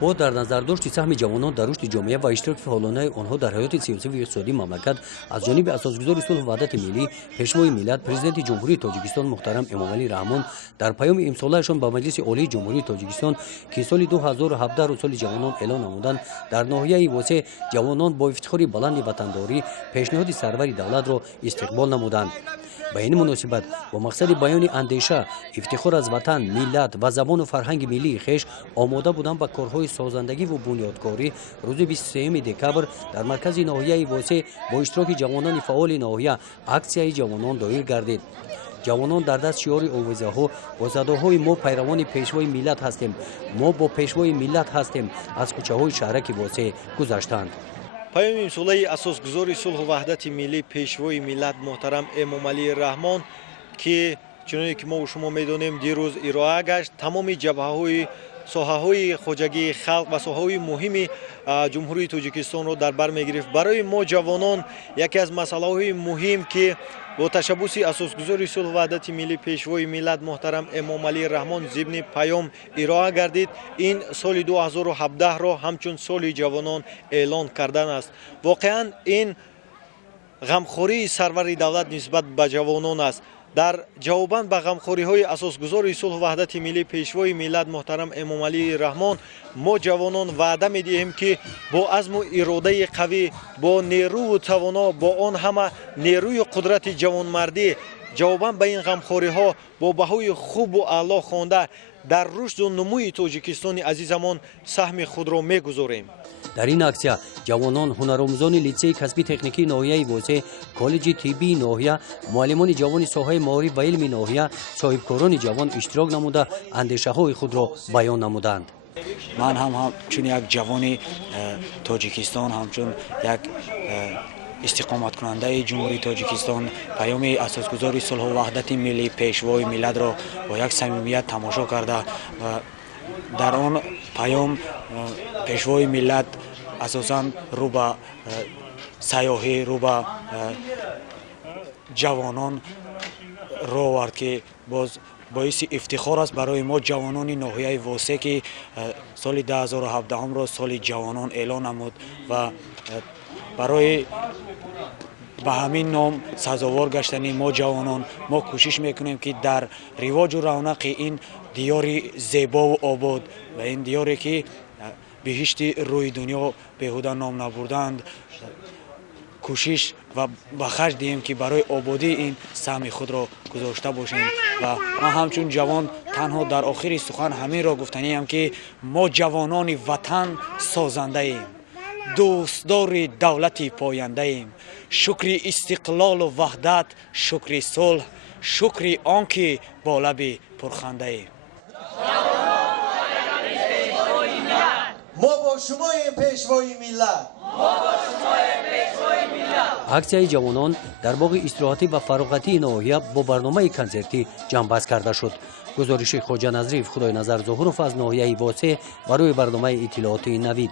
با در نظر داشت سهم جوانان در رشد جامعه و اشتراک فعالانه آنها در حیات سیاسی و اقتصادی مملکت از جانب اساسگزار صلح و وحدت ملی پیشوای ملت پرزیدنت جمهوری تاجیکستان محترم امامعلی رحمان در پیام امسالهشان به مجلس عالی جمهوری تاجیکستان که سال 2017 را سال جوانان اعلان نمودند در ناحیه واسه جوانان با افتخار بلند وطنداری پیشنهاد سرور دولت را استقبال نمودند. به این مناسبت با مقصد بیان اندیشه افتخار از وطن، ملت و زبان و فرهنگ ملی خویش آماده بودند به کارهای سازندگی و بنیادکاری روز 23 دکبر در مرکز ناحیه واسه با اشتراک جوانان فعال ناحیه اکسیای جوانان دایر گردید. جوانان در دست شعار آوازه ها با صداهای ما پیروان پیشوای ملت هستیم، ما با پیشوای ملت هستیم از کوچه های شهرک واسه گذشتند. پیام امساله اساسگزار صلح و وحدت ملی پیشوای ملت محترم امامعلی رحمان که چنانکه که ما و شما میدانیم دیروز ارائه گشت، تمام جبهه‌های ساحه‌های خواجگی خلق و ساحه‌های مهم جمهوری تاجیکستان را در بر می‌گرفت. برای ما جوانان یکی از مسائل مهم که با تشبوس اساسگزار صلح و وحدت ملی پیشوای ملت محترم امامعلی رحمان ضمن پیام ارائه گردید، این سال 2017 را همچون سال جوانان اعلان کردن است. واقعا این غمخوری سرور دولت نسبت به جوانان است. در جواباً به غمخوری‌های اساسگزار صلح و وحدت ملی پیشوای ملت محترم امامعلی رحمان ما جوانان وعده می‌دهیم که با عزم و اراده قوی، با نیرو و توانا، با آن همه نیروی قدرت جوانمردی جواباً به این غمخوری‌ها با بهای خوب و اعلی خوانده در رشد و نموی تاجیکستان عزیزمان سهم خود را می‌گذاریم. در این اکسیه جوانان هنرآموزان لیسه کسبی تکنیکی ناحیه واسه، کالج طبی ناحیه، معلمان جوان ساحه معارف و علم ناحیه، صاحبکاران جوان اشتراک نموده اندیشه های خود را بیان نمودند. من همچون یک جوان تاجیکستان، همچون یک استقامت کننده جمهوری تاجیکستان پیام اساسگزار صلح و وحدت ملی پیشوای ملت را با یک صمیمیت تماشا کرده و در آن پیام پیشوای ملت اساساً رو به سیاحی، رو به جوانان رو آورد که باز باعث افتخار است برای ما جوانان ناحیه واسه که سال 2017 را سال جوانان اعلان نمود و برای به همین نام سزاوار گشتن ما جوانان ما کوشش میکنیم که در رواج و رونق این دیار زیبا و آباد و این دیاری که بهشت روی دنیا بیهوده نام نبردند کوشش و به خرج دهیم که برای آبادی این سهم خود را گذاشته باشیم. و ما همچون جوان تنها در آخر سخن همین را گفتنیم که ما جوانان وطن سازنده ایم، دوستدار دولت پاینده ایم، شکر استقلال و وحدت، شکر صلح، شکر آنکه با لب پرخنده ایم. ما با شما پیشوای ملت. اکسیای جوانان در باغ استراحتی و فراغتی ناحیه با برنامه کنسرتی جنببست کرده شد. گزارش خواجه نظریف خدای نظر ظهورов از ناحیه واسه برای برنامه اطلاعاتی نوید.